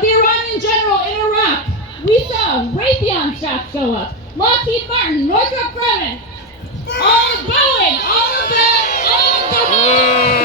of the Iranian general in Iraq. We saw Raytheon stocks go up, Lockheed Martin, Northrop Grumman, all of Boeing, all of the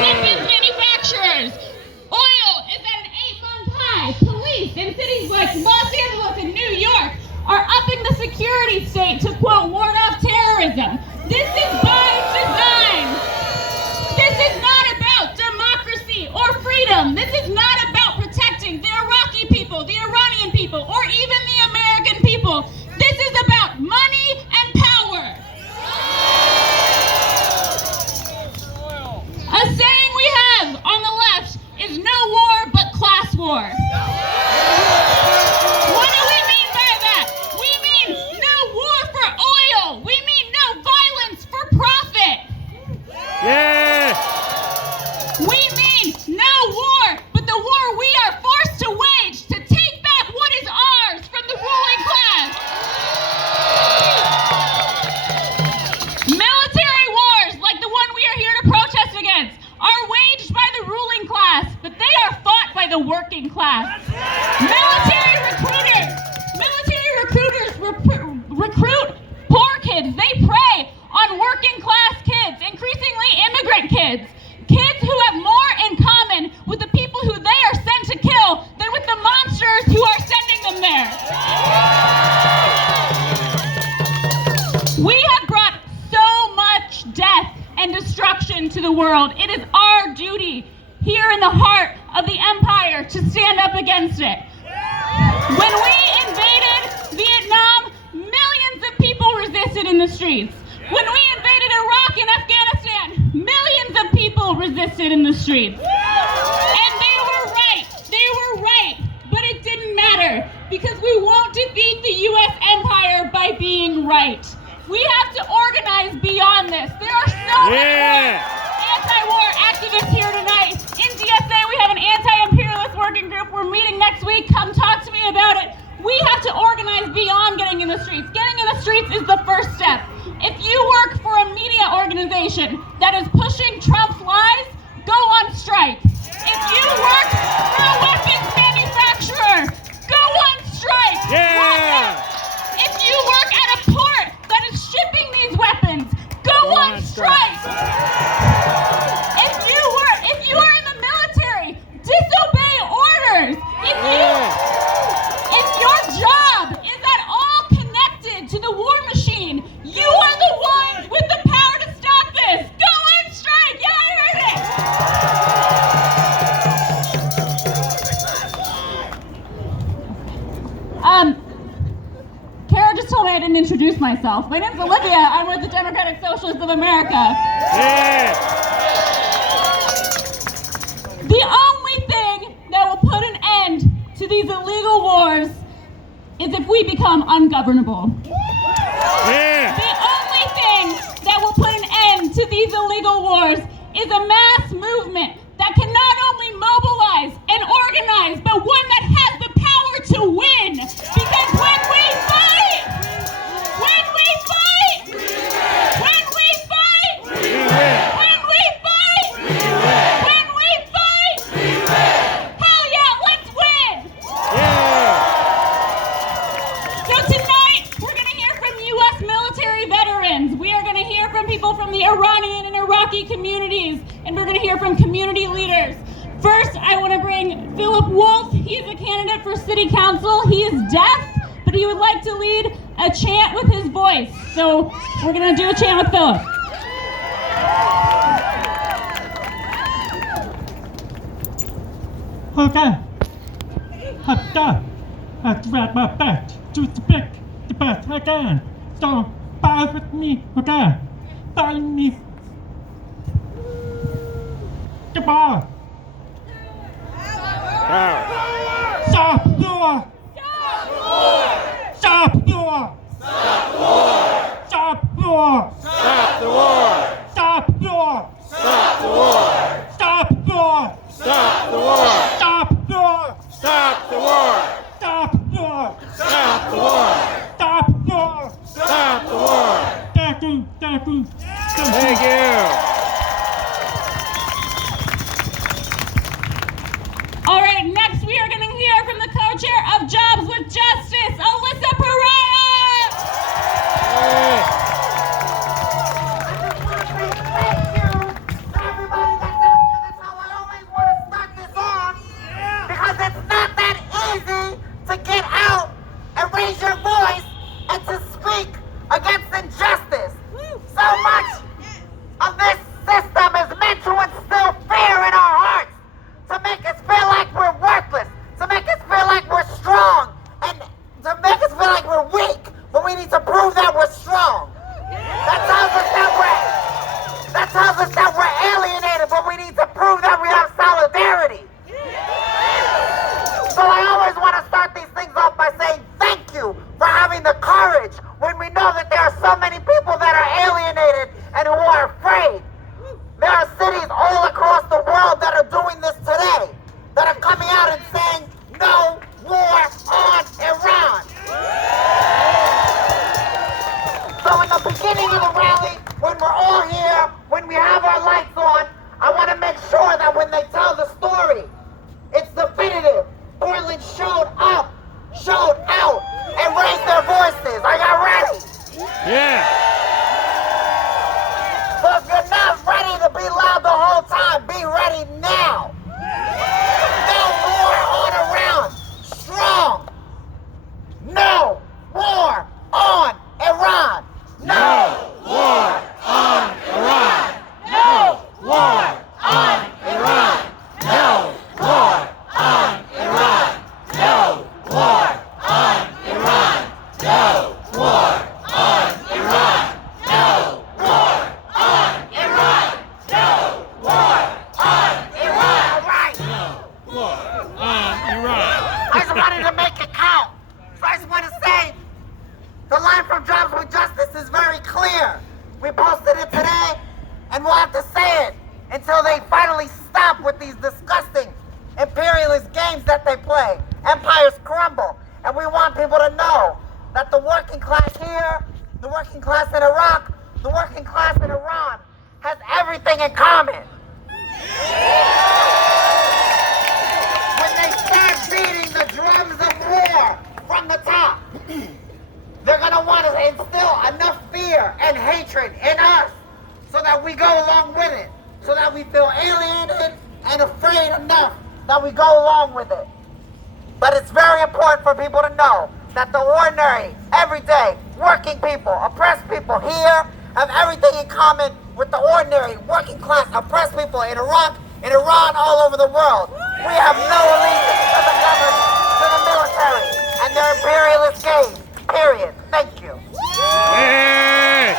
weapons manufacturers. Oil is at an 8-month high. Police in cities like Los Angeles and New York are upping the security state to, quote, ward off terrorism. This is by design. This is not about democracy or freedom. This is not about protecting the Iraqi people, the Iranian people, or even the American people. This is about money and power. A saying we have on the left is no war but class war. What do we mean by that? We mean no war for oil. We mean no violence for profit. Yeah. We mean no war, but the war we are forced to wage to take back what is ours from the ruling class. Military wars, like the one we are here to protest against, are waged by the ruling class, but they are fought by the working class. Military recruiters recruit poor kids. They prey on working class kids, increasingly immigrant kids. Kids who have more in common with the people who they are sent to kill than with the monsters who are sending them there. We have brought so much death and destruction to the world. It is our duty here in the heart of the empire to stand up against it. When we invaded Vietnam, millions of people resisted in the streets. When we invaded Iraq and Afghanistan, millions of people resisted in the streets. And they were right. They were right. But it didn't matter because we won't defeat the U.S. empire by being right. We have to organize beyond this. There are so many more anti-war activists here tonight. In DSA, we have an anti-imperialist working group. We're meeting next week. Come talk to me about it. We have to organize beyond getting in the streets. Getting in the streets is the first step. If you work for a media organization that is pushing Trump's lies, go on strike. If you work for a weapons manufacturer, go on strike. Yeah. If you work at a port that is shipping these weapons, go on strike. If you are in the military, disobey orders. If your job is at all connected to the war machine, you are the ones with the power to stop this. Go on strike. Yeah, I heard it. Kara just told me I didn't introduce myself. My name's Olivia. I'm with the Democratic Socialists of America. Yeah. The only thing that will put an end to these illegal wars is if we become ungovernable. Yeah. The only thing that will put an end to these illegal wars is a mass movement that can not only mobilize and organize, but one that has the power to win. Because when we fight, when we fight, when we fight, when we fight, when we fight, hell yeah, let's win. So tonight, we're going to hear from U.S. military veterans. We are going to hear from people from the Iranian and Iraqi communities, and we're going to hear from community leaders. First, I want to bring Philip Wolf. He is a candidate for city council. He is deaf, but he would like to lead a chant with his voice. So we're going to do a chant with Philip. Okay. I tried my best to speak the best I can. So bear with me, okay? Bear with me. Goodbye. Stop war! Stop war! Stop the war! Stop war! Stop the war! Stop war! Stop the war! Stop war! Stop the war! Stop war! Stop the war! Stop war! Stop the war! Stop war! Stop the war! Thank you, thank you. Thank you. All right, next we are going to hear from the co-chair of Jobs with Justice, Alyssa Pariah. Hey. Thank you to everybody that's out there. That's how I always want to start this off. Because it's not that easy to get out and raise your voice and to speak against injustice. So much of this system is meant to instill fear in our hearts, to make us feel like we're worthless, to make us feel like we're strong, and to make us feel like we're weak, but we need to prove that we're strong. That tells us that we're alienated, but we need to prove that we have solidarity. So I always want to start these things off by saying thank you for having the courage when we know that there are so many people that are alienated and who are afraid. There are cities all across the world that are doing this today, that are coming out and saying no war on Iran. So in the beginning of the rally, when we're all here, when we have our lights on, I want to make sure that when they tell the story, it's definitive. Portland showed up, showed out, and raised their voices. Are y'all ready? Yeah. So if you're not ready to be loud the whole time, be ready now. No war on Iran. Strong. No war on Iran. No war on Iran. No war on Iran. No war on Iran. No war on Iran. No war on Iran. No war on Iran. No war on Iran. All right. No war on Iran. I just wanted to make it count. So I just want to say, the line from Jobs with Justice is very clear. We posted it today, and we'll have to say it until they finally stop with these disgusting imperialist games that they play. Empires crumble. And we want people to know that the working class here, the working class in Iraq, the working class in Iran has everything in common. When they start beating the drums of war from the top, they're going to want to instill enough fear and hatred in us so that we go along with it, so that we feel alienated and afraid enough that we go along with it. But it's very important for people to know that the ordinary, everyday, working people, oppressed people here have everything in common with the ordinary, working class, oppressed people in Iraq, in Iran, all over the world. We have no allegiance to the government, to the military, and their imperialist games. Period. Thank you. Hey.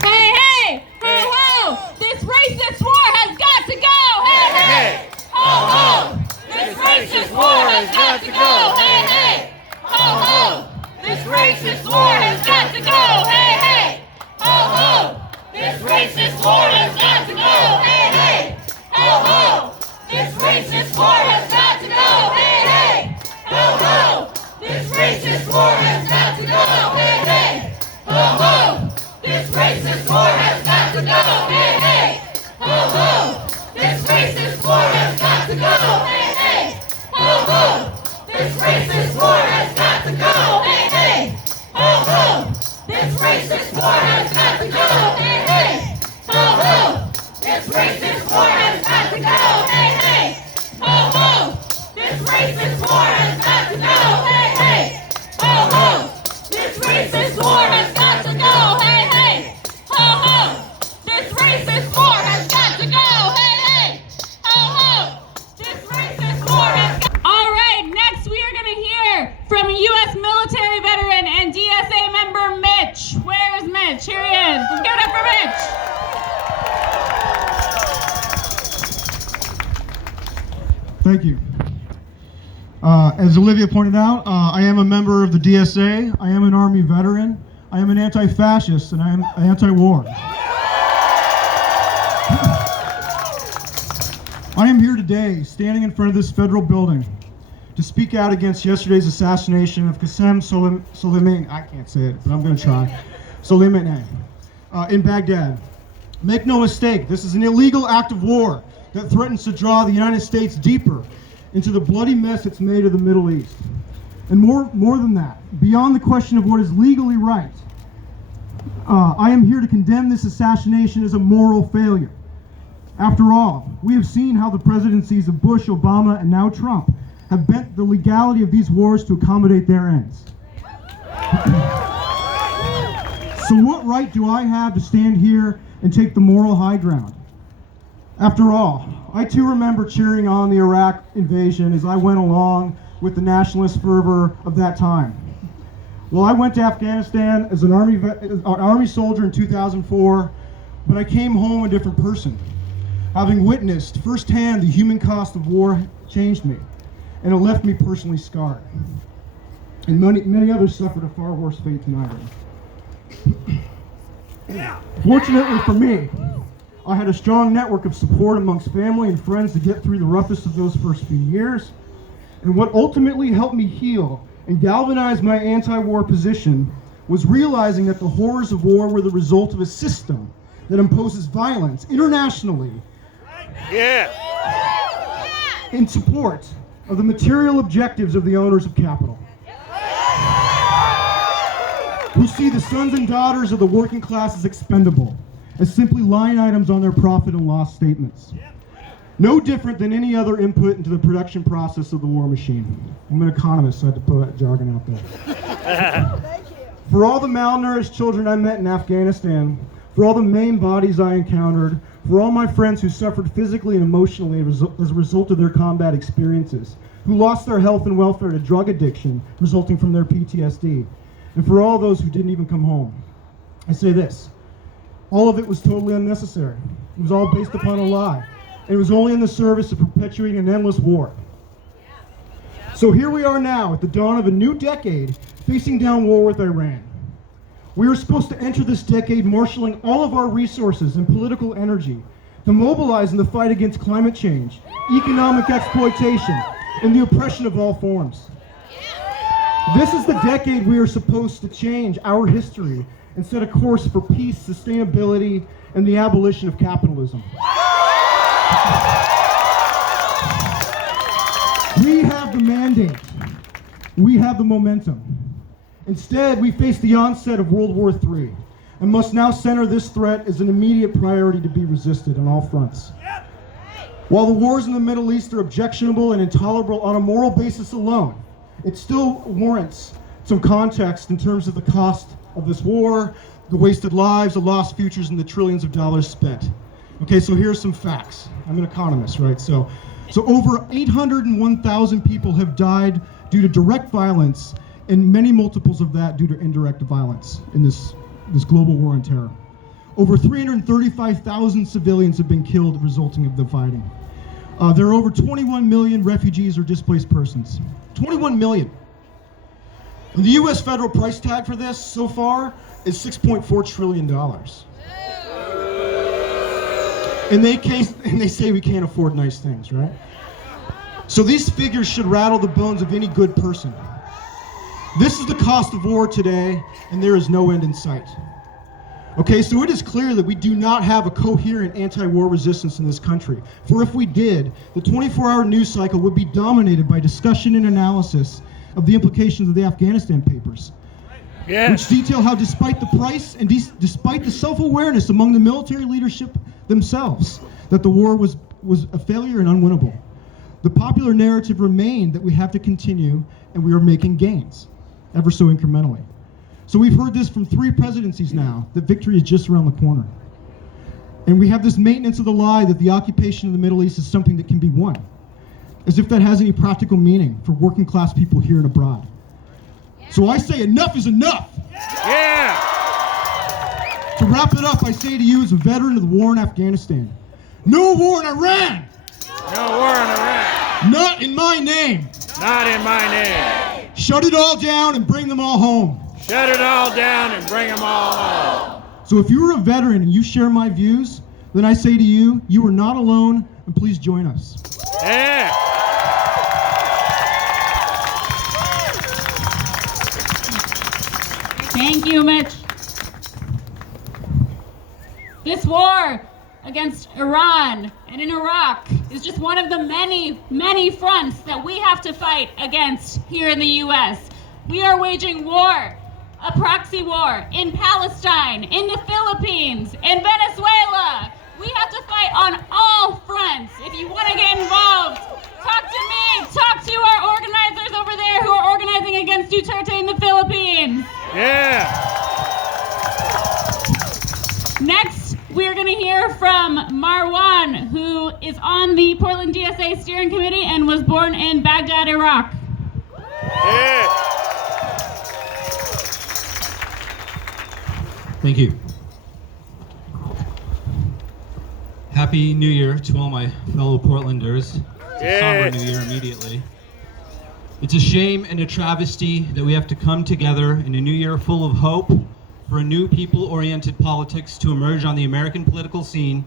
Hey, hey, ho, ho, this racist war has got to go. Hey, hey, ho, ho, this racist war has got to go. Hey, hey, ho, ho, this racist war has got to go. Hey, hey, ho, ho, this racist war has got to go. Hey, hey, ho, ho, this racist war has got to go. Hey, hey, ho, ho, this racist war has got to go. Hey, hey, ho, ho, this racist war has got to go. Hey, hey, ho, ho, this racist war has got to go. Hey, hey, ho, ho, this racist war has got to go. Hey, hey, ho, ho, this racist war has got to go. Hey, hey, ho, ho, this racist war has got to go. Hey, hey, ho, ho, this racist war has got to go. Hey, hey, ho, ho, this racist war has got to go. Hey, hey, ho, ho, this racist war has got to go. Hey, hey, ho, ho, this racist war has got. All right, next we are going to hear from U.S. military veteran and DSA member Mitch. Where is Mitch? Here he is. Let's give it up for Mitch. Thank you. As Olivia pointed out, I am a member of the DSA. I am an Army veteran. I am an anti-fascist, and I am anti-war. I am here today, standing in front of this federal building, to speak out against yesterday's assassination of Qasem Soleimani. I can't say it, but I'm going to try. Soleimani in Baghdad. Make no mistake, this is an illegal act of war. that threatens to draw the United States deeper into the bloody mess it's made of the Middle East. And more than that, beyond the question of what is legally right, I am here to condemn this assassination as a moral failure. After all, we have seen how the presidencies of Bush, Obama, and now Trump have bent the legality of these wars to accommodate their ends. So what right do I have to stand here and take the moral high ground? After all, I too remember cheering on the Iraq invasion as I went along with the nationalist fervor of that time. Well, I went to Afghanistan as an army soldier in 2004, but I came home a different person. Having witnessed firsthand the human cost of war changed me, and it left me personally scarred. And many others suffered a far worse fate than I did. Fortunately for me, I had a strong network of support amongst family and friends to get through the roughest of those first few years. And what ultimately helped me heal and galvanize my anti-war position was realizing that the horrors of war were the result of a system that imposes violence internationally in support of the material objectives of the owners of capital, who see the sons and daughters of the working class as expendable, as simply line items on their profit and loss statements. No different than any other input into the production process of the war machine. I'm an economist, so I had to put that jargon out there. For all the malnourished children I met in Afghanistan, for all the maimed bodies I encountered, for all my friends who suffered physically and emotionally as a result of their combat experiences, who lost their health and welfare to drug addiction resulting from their PTSD, and for all those who didn't even come home, I say this: all of it was totally unnecessary. It was all based upon a lie. It was only in the service of perpetuating an endless war. So here we are now at the dawn of a new decade, facing down war with Iran. We were supposed to enter this decade marshaling all of our resources and political energy to mobilize in the fight against climate change, economic exploitation, and the oppression of all forms. This is the decade we are supposed to change our history and set a course for peace, sustainability, and the abolition of capitalism. We have the mandate. We have the momentum. Instead, we face the onset of World War III and must now center this threat as an immediate priority to be resisted on all fronts. While the wars in the Middle East are objectionable and intolerable on a moral basis alone, it still warrants some context in terms of the cost of this war, the wasted lives, the lost futures, and the trillions of dollars spent. Okay, so here's some facts. I'm an economist, right? So over 801,000 people have died due to direct violence, and many multiples of that due to indirect violence in this global war on terror. Over 335,000 civilians have been killed resulting of the fighting. There are over 21 million refugees or displaced persons. 21 million. And the U.S. federal price tag for this so far is $6.4 trillion. And they say we can't afford nice things, right? So these figures should rattle the bones of any good person. This is the cost of war today, and there is no end in sight. Okay, so it is clear that we do not have a coherent anti-war resistance in this country. For if we did, the 24-hour news cycle would be dominated by discussion and analysis of the implications of the Afghanistan papers, which detail how despite the price and despite the self-awareness among the military leadership themselves that the war was a failure and unwinnable, the popular narrative remained that we have to continue and we are making gains, ever so incrementally. So we've heard this from 3 presidencies now, that victory is just around the corner. And we have this maintenance of the lie that the occupation of the Middle East is something that can be won, as if that has any practical meaning for working class people here and abroad. So I say enough is enough. Yeah! To wrap it up, I say to you as a veteran of the war in Afghanistan, no war in Iran! No war in Iran! Not in my name! Not in my name! Shut it all down and bring them all home. Shut it all down and bring them all home. So if you're a veteran and you share my views, then I say to you, you are not alone, and please join us. Yeah! Thank you, Mitch. This war against Iran and in Iraq is just one of the many, many fronts that we have to fight against here in the U.S. We are waging war, a proxy war, in Palestine, in the Philippines, in Venezuela. We have to fight on all fronts. If you want to get involved, talk to me, talk to our organizers over there who are organizing against Duterte in the Philippines. Yeah. Next, we're going to hear from Marwan, who is on the Portland DSA Steering Committee and was born in Baghdad, Iraq. Yeah. Thank you. Happy New Year to all my fellow Portlanders. It's a somber New Year immediately. It's a shame and a travesty that we have to come together in a new year full of hope for a new people-oriented politics to emerge on the American political scene,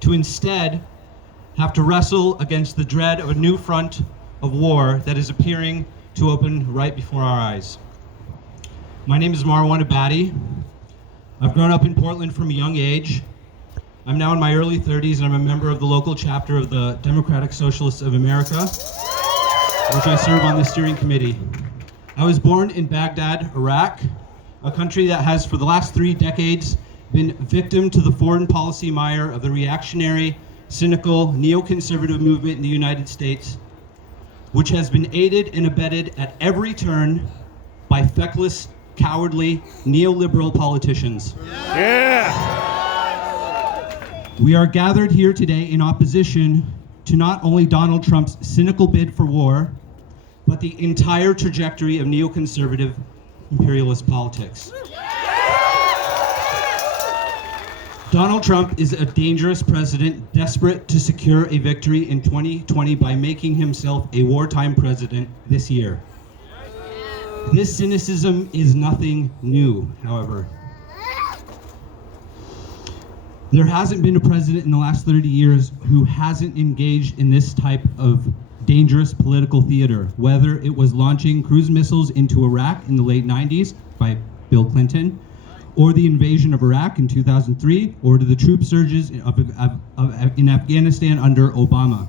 to instead have to wrestle against the dread of a new front of war that is appearing to open right before our eyes. My name is Marwan Abadi. I've grown up in Portland from a young age. I'm now in my early 30s, and I'm a member of the local chapter of the Democratic Socialists of America, which I serve on the steering committee. I was born in Baghdad, Iraq, a country that has for the last 3 decades been victim to the foreign policy mire of the reactionary, cynical, neoconservative movement in the United States, which has been aided and abetted at every turn by feckless, cowardly, neoliberal politicians. Yeah. We are gathered here today in opposition to not only Donald Trump's cynical bid for war, but the entire trajectory of neoconservative imperialist politics. Donald Trump is a dangerous president, desperate to secure a victory in 2020 by making himself a wartime president this year. This cynicism is nothing new, however. There hasn't been a president in the last 30 years who hasn't engaged in this type of dangerous political theater, whether it was launching cruise missiles into Iraq in the late 90s by Bill Clinton, or the invasion of Iraq in 2003, or to the troop surges in Afghanistan under Obama.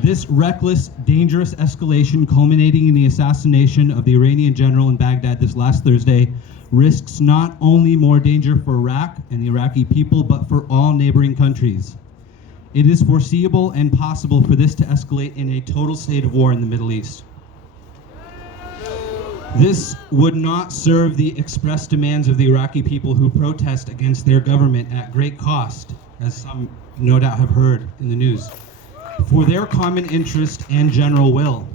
This reckless, dangerous escalation culminating in the assassination of the Iranian general in Baghdad this last Thursday risks not only more danger for Iraq and the Iraqi people, but for all neighboring countries. It is foreseeable and possible for this to escalate in a total state of war in the Middle East. This would not serve the express demands of the Iraqi people who protest against their government at great cost, as some no doubt have heard in the news, for their common interest and general will.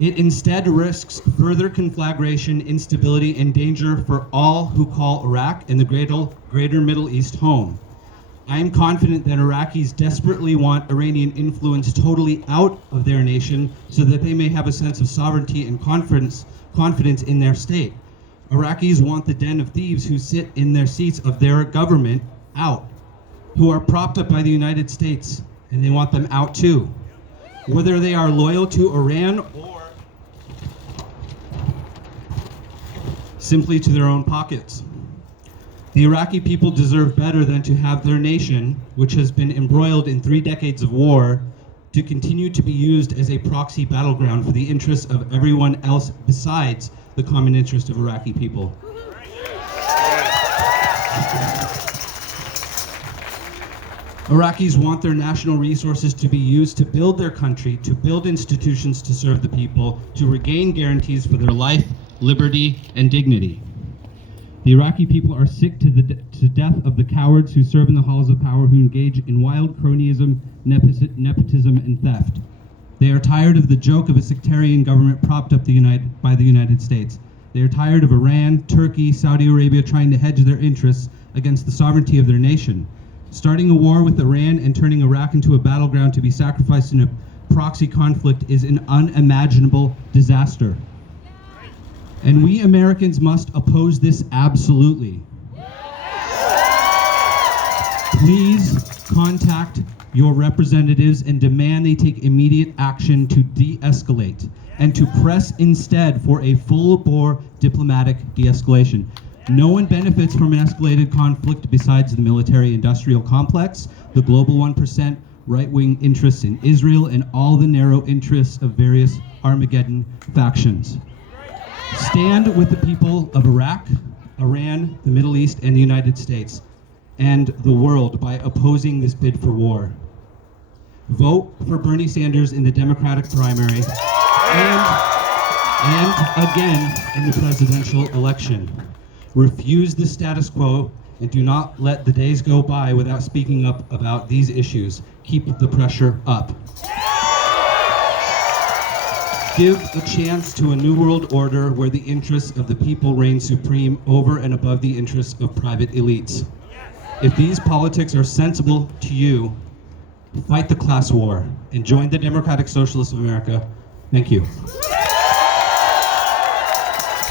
It instead risks further conflagration, instability, and danger for all who call Iraq and the greater Middle East home. I am confident that Iraqis desperately want Iranian influence totally out of their nation so that they may have a sense of sovereignty and confidence in their state. Iraqis want the den of thieves who sit in their seats of their government out, who are propped up by the United States, and they want them out too. Whether they are loyal to Iran or simply to their own pockets. The Iraqi people deserve better than to have their nation, which has been embroiled in 3 decades of war, to continue to be used as a proxy battleground for the interests of everyone else besides the common interest of Iraqi people. Iraqis want their national resources to be used to build their country, to build institutions to serve the people, to regain guarantees for their life, liberty, and dignity. The Iraqi people are sick to death of the cowards who serve in the halls of power, who engage in wild cronyism, nepotism, and theft. They are tired of the joke of a sectarian government propped up by the United States. They are tired of Iran, Turkey, Saudi Arabia trying to hedge their interests against the sovereignty of their nation. Starting a war with Iran and turning Iraq into a battleground to be sacrificed in a proxy conflict is an unimaginable disaster. And we Americans must oppose this absolutely. Please contact your representatives and demand they take immediate action to de-escalate and to press instead for a full-bore diplomatic de-escalation. No one benefits from an escalated conflict besides the military-industrial complex, the global 1%, right-wing interests in Israel, and all the narrow interests of various Armageddon factions. Stand with the people of Iraq, Iran, the Middle East, and the United States, and the world by opposing this bid for war. Vote for Bernie Sanders in the Democratic primary and again in the presidential election. Refuse the status quo and do not let the days go by without speaking up about these issues. Keep the pressure up. Give a chance to a new world order where the interests of the people reign supreme over and above the interests of private elites. If these politics are sensible to you, fight the class war and join the Democratic Socialists of America. Thank you.